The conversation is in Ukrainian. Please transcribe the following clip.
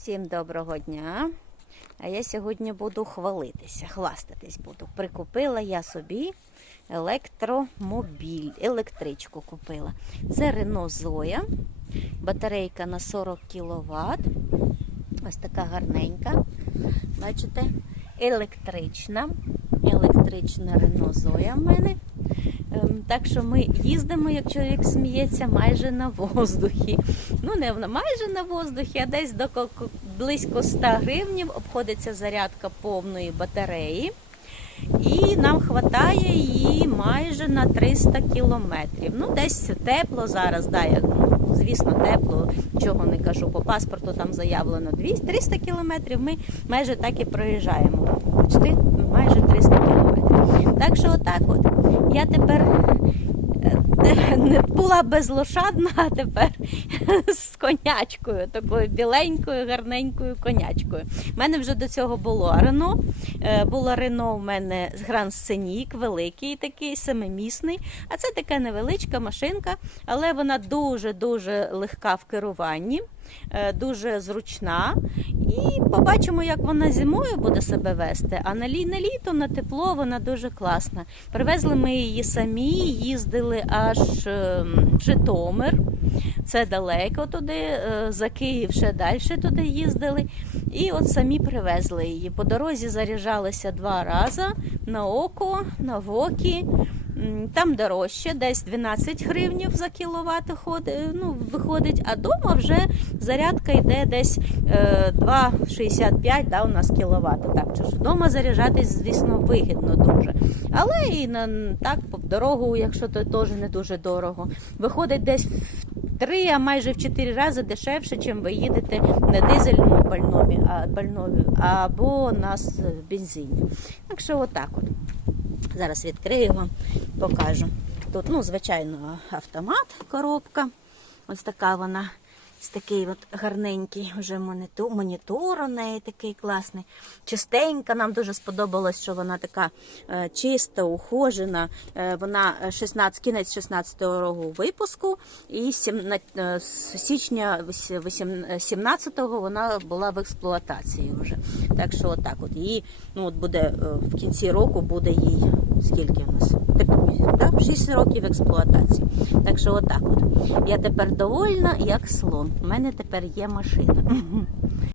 Всім доброго дня. А я сьогодні буду хвалитися, хвастатись буду. Прикупила я собі електромобіль, електричку купила. Це Рено Зоя, батарейка на 40 кВт. Ось така гарненька. Бачите? Електрична. Електрична Renault Zoe в мене. Ем, Так що ми їздимо, як чоловік сміється, майже на воздухі. Ну, не майже на воздухі, а десь до ко- ко- близько 100 гривнів обходиться зарядка повної батареї. І нам вистачає її майже на 300 кілометрів. Ну, десь тепло зараз, да, як, ну, звісно, тепло, чого не кажу. По паспорту там заявлено 200, 300 кілометрів. Ми майже так і проїжджаємо. Бачите, майже 300 кілометрів. Так що отак от. Я тепер е, не була безлошадна, а тепер з конячкою, такою біленькою, гарненькою конячкою. У мене вже до цього було Рено. Е, Було Рено в мене з Гранд Сценік, великий такий, семимісний. А це така невеличка машинка, але вона дуже-дуже легка в керуванні, е, дуже зручна. І побачимо, як вона зимою буде себе вести. А на, лі, на літо, на тепло вона дуже класна. Привезли ми її самі, їздили аж е, в Житомир. Це далеко туди, е, за Київ ще далі туди їздили. І от самі привезли її. По дорозі заряджалися два рази на око, на вокі. Там дорожче, десь 12 гривнів за кіловат ну, виходить, а вдома вже зарядка йде десь е, 2,65 да, у нас кіловат. Так, чи ж вдома заряджатись, звісно, вигідно дуже. Але і на так, по дорогу, якщо то теж не дуже дорого, виходить десь в три, а майже в чотири рази дешевше, чим ви їдете на дизельному пальнові, а, пальнові або на бензині. Так що отак от. Зараз відкрию вам, покажу. Тут, ну, звичайно, автомат, коробка. Ось така вона. Ось такий от гарненький вже монітор, монітор у неї такий класний. Чистенька. Нам дуже сподобалось, що вона така е, чиста, ухожена. Е, вона 16, кінець 16-го року випуску. І е, з січня 17-го вона була в експлуатації вже. Так що отак от її ну, от буде в кінці року буде їй скільки у нас? Так, 6 років експлуатації. Так що отак от. Я тепер довольна, як слон. У мене тепер є машина.